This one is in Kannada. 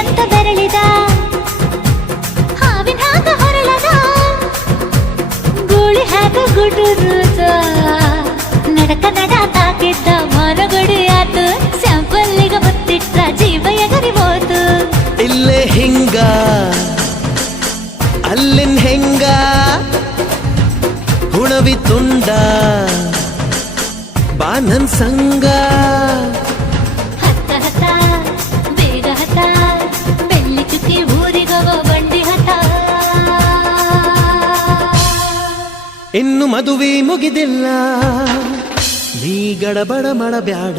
ಅಂತ ಬೆರಳಿದ ಹಾವಿನ ಹಾಗ ಹೊರಳದ ಗೂಳಿ ಹಾಗ ಗುಡುರುದ ನಡಕ ನಡ ತಾಕಿದ್ದ ಮರಗಡಿ ಆತು ಸ್ಯಾಂಪಲ್ಲಿಗ ಮುತ್ತಿಟ್ಟ ಜೀವ ಎಗರಿ ಹೋತು ಇಲ್ಲೇ ಹಿಂಗ ಅಲ್ಲಿನ್ ಹೆಂಗ ಹುಣವಿ ತುಂಡ ಬಾ ನನ್ ಸಂಗ ಹತ್ತ ಹತ ಬೇಗ ಹತ ಬೆಳ್ಳಿ ಚುಕ್ಕಿ ಊರಿಗವ ಬಂಡಿ ಹತ ಇನ್ನು ಮದುವೆ ಮುಗಿದಿಲ್ಲ ನೀ ಗಡಬಡ ಮಾಡಬ್ಯಾಡ